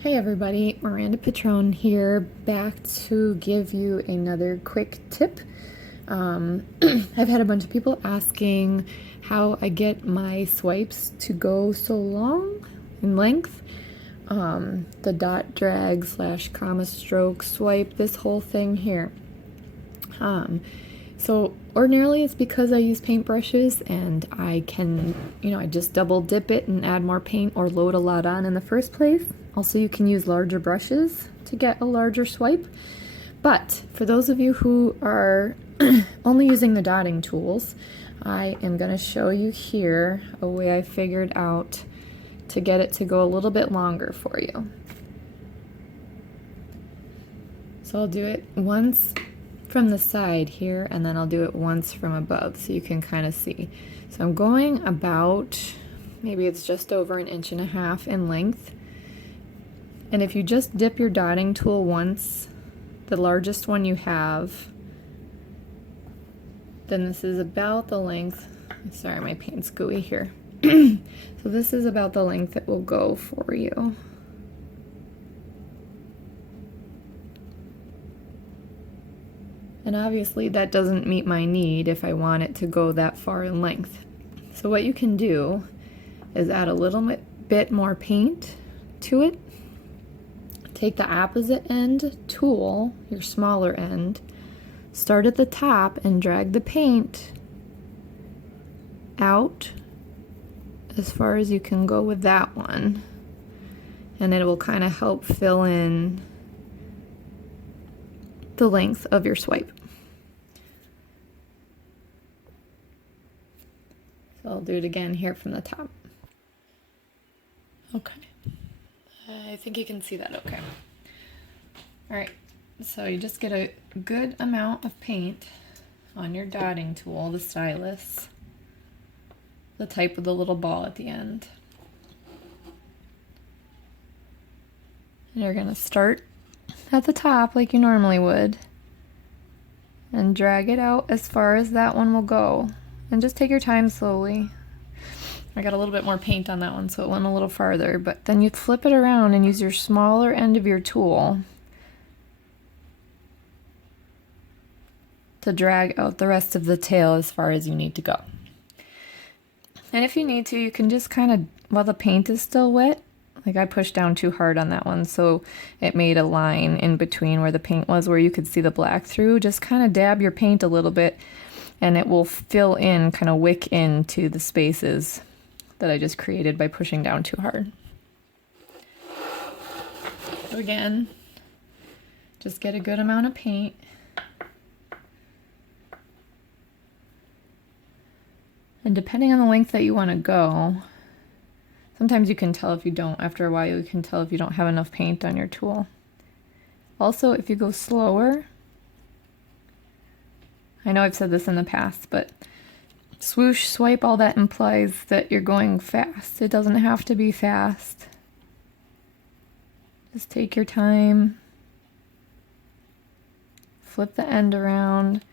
Hey everybody, MirandaPitrone here, back to give you another quick tip. I've had a bunch of people asking how I get my swipes to go so long in length. The dot drag / comma stroke swipe, this whole thing here. So ordinarily it's because I use paintbrushes and I can, I just double dip it and add more paint or load a lot on in the first place. Also, you can use larger brushes to get a larger swipe. But for those of you who are only using the dotting tools, I am going to show you here a way I figured out to get it to go a little bit longer for you. So I'll do it once from the side here, and then I'll do it once from above so you can kind of see. So I'm going about, maybe it's just over 1.5 inches in length. And if you just dip your dotting tool once, the largest one you have, then this is about the length. Sorry, my paint's gooey here. So this is about the length it will go for you. And obviously that doesn't meet my need if I want it to go that far in length. So what you can do is add a little bit more paint to it. Take the opposite end tool, your smaller end, start at the top and drag the paint out as far as you can go with that one. And it will kind of help fill in the length of your swipe. So I'll do it again here from the top. Okay. I think you can see that okay. Alright, so you just get a good amount of paint on your dotting tool, the stylus, the type with the little ball at the end. And you're going to start at the top like you normally would and drag it out as far as that one will go. And just take your time slowly. I got a little bit more paint on that one, so it went a little farther, but then you flip it around and use your smaller end of your tool to drag out the rest of the tail as far as you need to go. And if you need to, you can just kind of, while the paint is still wet, like I pushed down too hard on that one, so it made a line in between where the paint was where you could see the black through. Just kind of dab your paint a little bit and it will fill in, kind of wick into the spaces that I just created by pushing down too hard. So again, just get a good amount of paint. And depending on the length that you want to go, sometimes you can tell if you don't, after a while you can tell if you don't have enough paint on your tool. Also, if you go slower, I know I've said this in the past, but swoosh, swipe, all that implies that you're going fast. It doesn't have to be fast. Just take your time, flip the end around,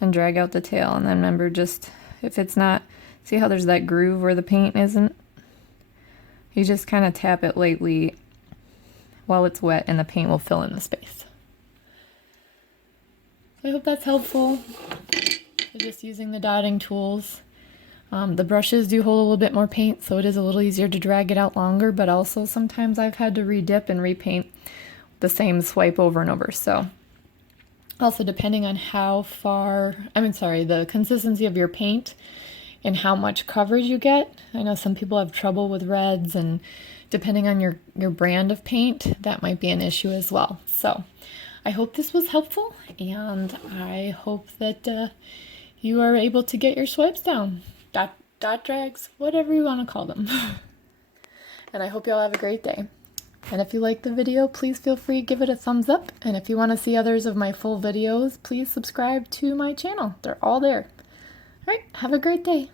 and drag out the tail. And then remember, just, if it's not, see how there's that groove where the paint isn't? You just kind of tap it lightly while it's wet and the paint will fill in the space. So I hope that's helpful. So just using the dotting tools. The brushes do hold a little bit more paint, so it is a little easier to drag it out longer, but also sometimes I've had to re-dip and repaint the same swipe over and over. So also depending on the consistency of your paint and how much coverage you get. I know some people have trouble with reds, and depending on your brand of paint, that might be an issue as well. So I hope this was helpful, and I hope that you are able to get your swipes down. Dot drags, whatever you want to call them. And I hope you all have a great day. And if you like the video, please feel free to give it a thumbs up. And if you want to see others of my full videos, please subscribe to my channel. They're all there. All right, have a great day.